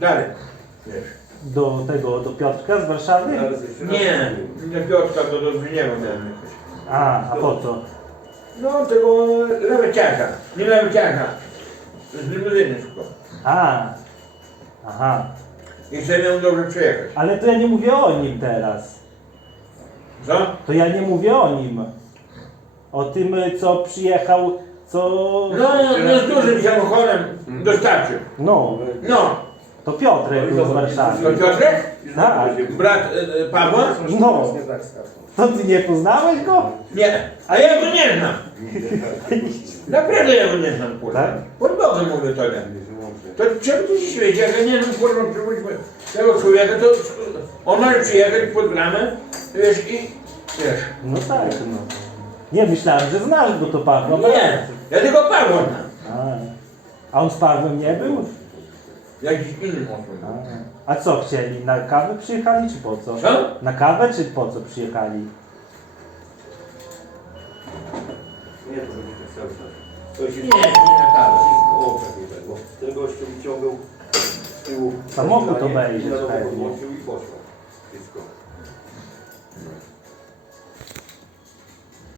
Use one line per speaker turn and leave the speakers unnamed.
Dalej. Wiesz.
Do tego, do Piotrka z Warszawy?
Zaraz jeszcze raz.
Nie, nie Piotrka, to do Zbigniewa miałem jakoś.
A, a po co?
No tego leweciaka, nie leweciaka. Z limuzyny szukał.
A, aha.
I chce miał dobrze przyjechać.
Ale to ja nie mówię o nim teraz.
Co?
To ja nie mówię o nim. O tym, co przyjechał, co...
No, no z dużym samochodem dostarczył.
No,
No,
to Piotrek był z
to
Warszawy.
Piotrek?
Tak.
Brat e, e, Pawła?
No, to ty nie poznałeś go?
Nie, a ja go nie znam. Naprawdę ja go nie znam, kurwa.
Tak?
Pod Bogiem mówię to nie. To czemu ty się jak ja nie znam, kurwa, przywódźmy tego człowieka, to on może przyjechać pod bramę, wiesz, i wiesz.
No tak, no. Nie, myślałem, że znasz go to Paweł.
Nie, ja tylko Pawła znam.
A, a on z Pawłem nie był?
Jakiś innym
A,
osobom.
a co chcieli? Na kawę przyjechali, czy po co?
Co?
Na kawę, czy po co przyjechali?
Nie, to będzie tak cały czas. Coś
Nie, nie na kawę.
o takiego. Ten gościu wyciągał z tyłu.
Samochód obejrzeć pewnie.
podłączył i poszło.